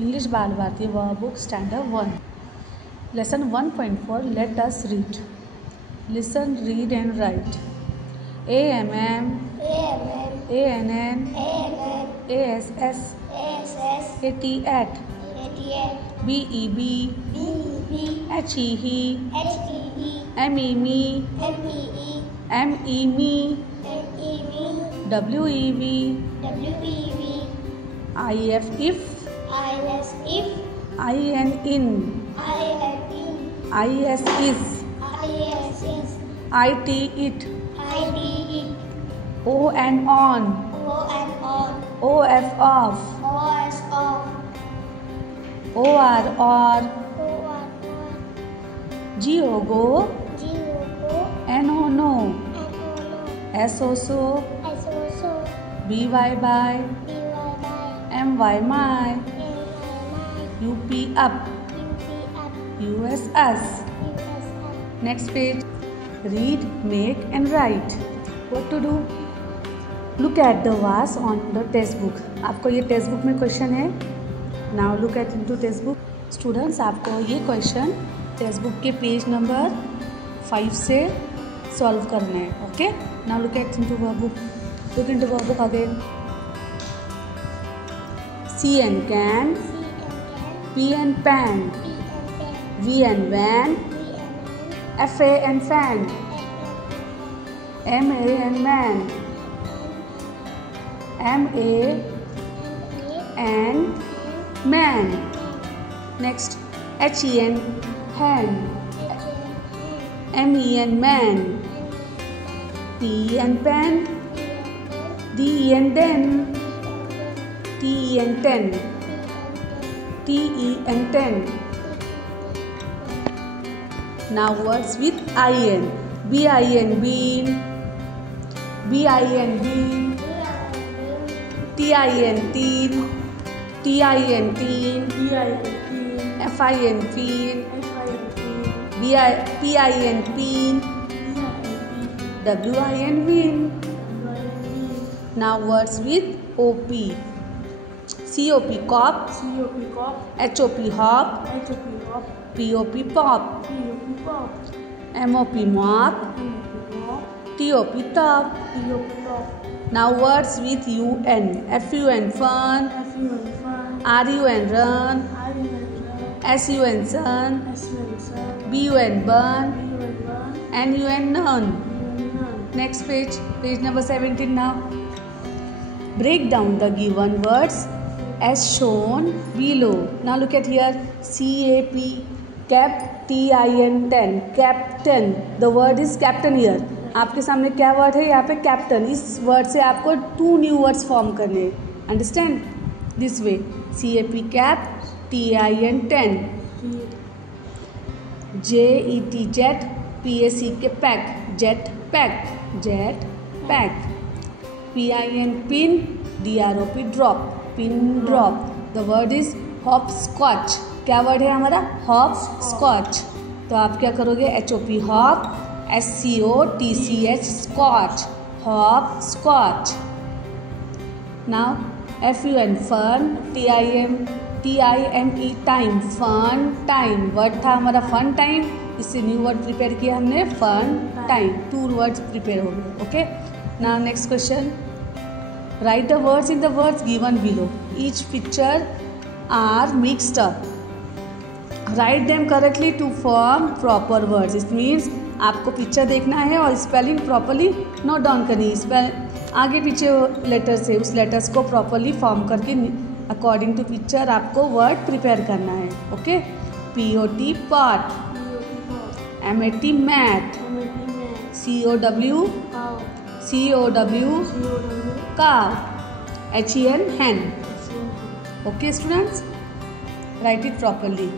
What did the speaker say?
English Bal Bharati workbook standard 1 lesson 1.4 let us read listen read and write AMM ANN ASS AT BEB HEE MEME MEME WEV IF if IN in IS is IT it O and on OF off OR or GO go NO no SO so BY by MY my UP up US us. Next page. Read, make and write. What to do? Look at the verse on the test book. आपको ये text book में question है. Now look at into text book. Students आपको ये question text book के page number 5 से solve करना है. Okay. Now look at into workbook. Look into workbook again. C and can. P and pan. V and van. FA and fan. MA and man. MA and man. Next, HE and hand. ME and man. PE and pen. DE and den. TE and ten. TE and ten. Now words with IN. BIN bean. BIN bean. TIN teen. TIN teen. FIN fiend. PIN peen. WIN win. Now words with OP. COP cop. HOP hop. POP pop. MOP mop. TOP top. Now words with UN. FUN fun. RUN run. SUN sun. BUN burn. NUN none. Next page. Page number 17 now. Break down the given words as shown below. Now look at here. CAP CAPTIN 10 captain. The word is captain here. आपके सामने क्या word है यहाँ पे captain. इस word से आपको 2 new words form करने हैं. Understand this way. CAP cap TIN 10 JET jet PAC के pack jet pack PIN pin DROP drop pin drop. The word is hopscotch. क्या वर्ड है हमारा? hopscotch. तो आप क्या करोगे? HOP hop SCOTCH scotch hopscotch. Now FUN fun TIME time fun time. Word था हमारा फन टाइम. इससे न्यू वर्ड प्रिपेयर किया हमने फन टाइम. 2 वर्ड्स प्रिपेयर हो गए. Okay. Now next question. Write the words in the words given below. Each picture are mixed up. Write them correctly to form proper words. It means आपको picture देखना है और spelling properly note down करनी है. आगे पीछे letters है, उस लेटर्स को प्रॉपरली फॉर्म करके अकॉर्डिंग टू पिक्चर आपको वर्ड प्रिपेयर करना है. Okay. POT pot. MAT mat. COW cow. HEN hen. Okay students, write it properly.